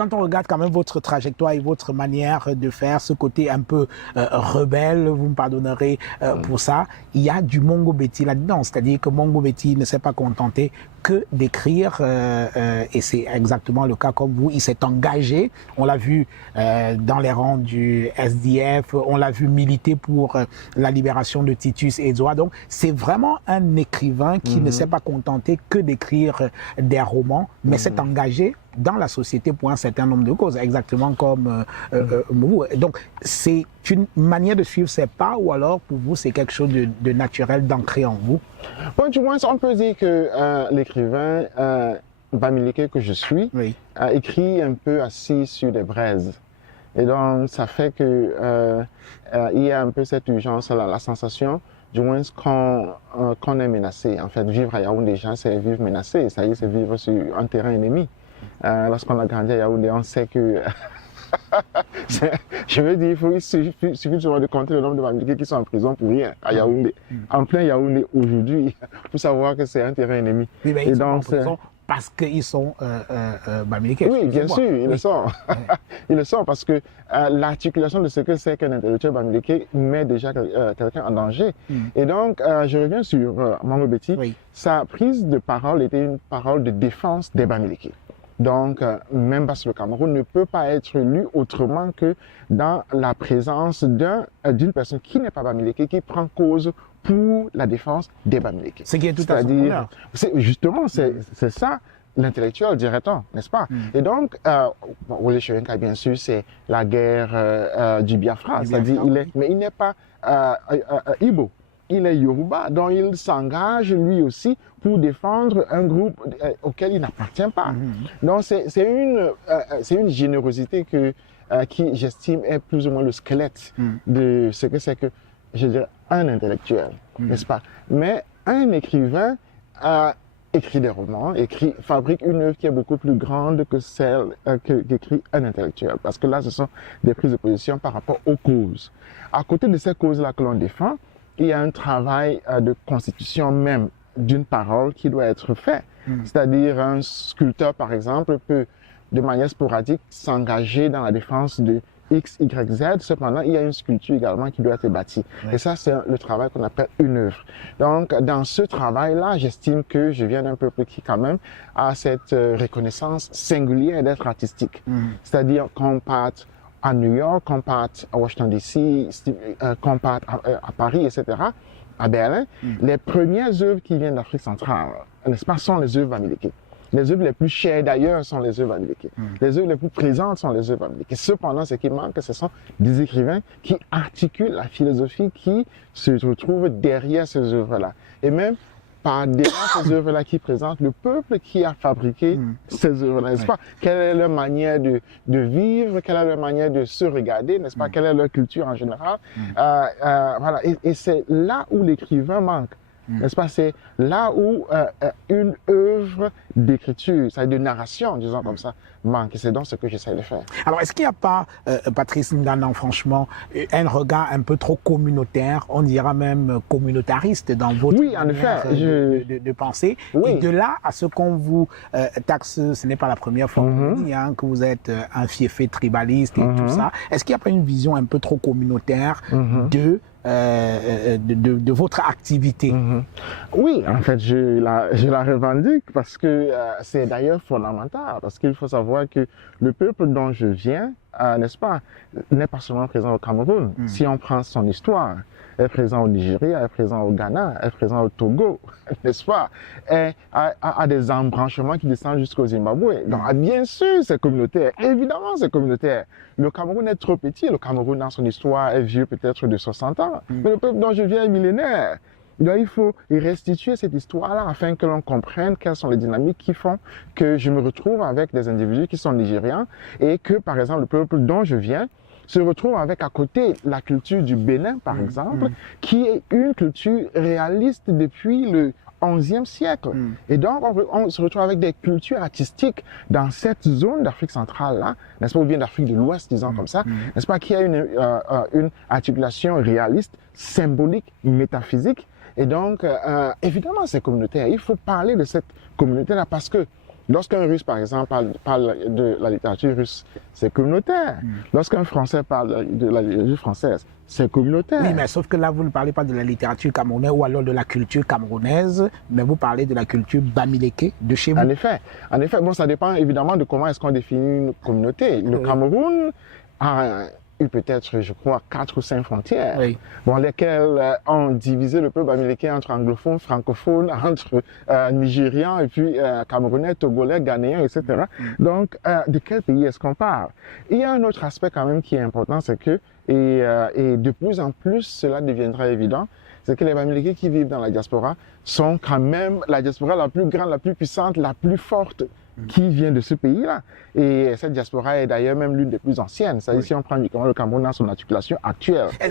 quand on regarde quand même votre trajectoire et votre manière de faire, ce côté un peu rebelle, vous me pardonnerez pour ça, il y a du Mongo Betty là-dedans. C'est-à-dire que Mongo Betty ne s'est pas contenté que d'écrire, et c'est exactement le cas comme vous, il s'est engagé, on l'a vu dans les rangs du SDF, on l'a vu militer pour la libération de Titus Edouard. Donc c'est vraiment un écrivain qui ne s'est pas contenté que d'écrire des romans, mais s'est engagé dans la société pour un certain nombre de causes, exactement comme vous. Donc c'est une manière de suivre ses pas, ou alors pour vous c'est quelque chose de naturel, d'ancré en vous? Bon, du moins on peut dire que l'écrivain Bamileke que je suis a écrit un peu assis sur des braises. Et donc ça fait que il y a un peu cette urgence, la sensation, du moins qu'on est menacé. En fait, vivre à Yaoundé déjà, c'est vivre menacé. Ça y est, c'est vivre sur un terrain ennemi. Lorsqu'on a grandi à Yaoundé, on sait que je veux dire, il suffit de compter le nombre de Bamileke qui sont en prison pour rien à Yaoundé. En plein Yaoundé aujourd'hui, pour savoir que c'est un terrain ennemi. Oui, mais ils sont en prison parce qu'ils sont Bamileke. Oui, bien sûr, ils le sont. Ils le sont parce que l'articulation de ce que c'est qu'un intellectuel Bamileke met déjà quelqu'un en danger. Et donc, je reviens sur Mongo Betty. Sa prise de parole était une parole de défense des Bamileke. Donc, même parce que le Cameroun ne peut pas être lu autrement que dans la présence d'une personne qui n'est pas Bamileke, qui prend cause pour la défense des Bamileke. Ce qui est tout à son honneur. Justement, c'est ça l'intellectuel, dirait-on, n'est-ce pas? Et donc, Wole Soyinka, bien sûr, c'est la guerre du Biafra. C'est-à-dire, mais il n'est pas Igbo. Il est Yoruba, donc il s'engage lui aussi pour défendre un groupe auquel il n'appartient pas. Donc c'est une générosité qui j'estime est plus ou moins le squelette de ce que c'est que, je dirais, un intellectuel, n'est-ce pas? Mais un écrivain écrit des romans, fabrique une œuvre qui est beaucoup plus grande que celle qu'écrit un intellectuel. Parce que là, ce sont des prises de position par rapport aux causes. À côté de ces causes-là que l'on défend, il y a un travail de constitution même d'une parole qui doit être fait. C'est-à-dire un sculpteur, par exemple, peut de manière sporadique s'engager dans la défense de X, Y, Z. Cependant, il y a une sculpture également qui doit être bâtie. Et ça, c'est le travail qu'on appelle une œuvre. Donc, dans ce travail-là, j'estime que je viens d'un peuple qui, quand même, a cette reconnaissance singulière d'être artistique. C'est-à-dire qu'on parte à New York, qu'on parte à Washington DC, qu'on parte à Paris, etc., à Berlin, les premières œuvres qui viennent d'Afrique centrale, n'est-ce pas, sont les œuvres Bamileke. Les œuvres les plus chères d'ailleurs sont les œuvres Bamileke. Les œuvres les plus présentes sont les œuvres Bamileke. Cependant, ce qui manque, ce sont des écrivains qui articulent la philosophie qui se retrouve derrière ces œuvres-là. Et même par-delà ces œuvres-là qui présentent le peuple qui a fabriqué ces œuvres-là, n'est-ce pas? Quelle est leur manière de vivre, quelle est leur manière de se regarder, n'est-ce pas? Quelle est leur culture en général? Voilà. Et c'est là où l'écrivain manque. N'est-ce pas? C'est là où une œuvre d'écriture, c'est-à-dire de narration, disons comme ça, manque. Et c'est donc ce que j'essaie de faire. Alors, est-ce qu'il n'y a pas, Patrice Ngannou, franchement, un regard un peu trop communautaire, on dira même communautariste dans votre manière de penser? Et de là à ce qu'on vous taxe, ce n'est pas la première fois qu'on dit que vous êtes un fiefé tribaliste et tout ça. Est-ce qu'il n'y a pas une vision un peu trop communautaire de votre activité? Oui, en fait, je la revendique parce que c'est d'ailleurs fondamental, parce qu'il faut savoir que le peuple dont je viens, n'est-ce pas, n'est pas seulement présent au Cameroun. Si on prend son histoire, est présent au Nigeria, est présent au Ghana, est présent au Togo, n'est-ce pas, et a des embranchements qui descendent jusqu'au Zimbabwe. Donc, bien sûr, c'est communautaire. Évidemment, c'est communautaire. Le Cameroun est trop petit. Le Cameroun, dans son histoire, est vieux peut-être de 60 ans. Mais le peuple dont je viens est millénaire. Donc, il faut restituer cette histoire-là afin que l'on comprenne quelles sont les dynamiques qui font que je me retrouve avec des individus qui sont nigérians et que, par exemple, le peuple dont je viens se retrouve avec à côté la culture du Bénin, par exemple, qui est une culture réaliste depuis le XIe siècle. Et donc, on se retrouve avec des cultures artistiques dans cette zone d'Afrique centrale-là, n'est-ce pas, ou bien d'Afrique de l'Ouest, disons comme ça, n'est-ce pas, qui a une articulation réaliste, symbolique, métaphysique. Et donc, évidemment, c'est communautaire. Il faut parler de cette communauté-là parce que Lorsqu'un Russe, par exemple, parle de la littérature russe, c'est communautaire. Lorsqu'un Français parle de la littérature française, c'est communautaire. Oui, mais sauf que là, vous ne parlez pas de la littérature camerounaise ou alors de la culture camerounaise, mais vous parlez de la culture bamileke de chez vous. En effet, bon, ça dépend évidemment de comment est-ce qu'on définit une communauté. Le Cameroun a eu peut-être, je crois, 4 ou 5 frontières, bon, lesquelles ont divisé le peuple bamileke entre anglophones, francophones, entre nigérians et puis camerounais, togolais, ghanéens, etc. Donc, de quel pays est-ce qu'on parle? Il y a un autre aspect quand même qui est important, c'est que, et de plus en plus, cela deviendra évident, c'est que les Bamileke qui vivent dans la diaspora sont quand même la diaspora la plus grande, la plus puissante, la plus forte qui vient de ce pays-là. Et cette diaspora est d'ailleurs même l'une des plus anciennes. C'est-à-dire, si on prend uniquement le Cameroun dans son articulation actuelle.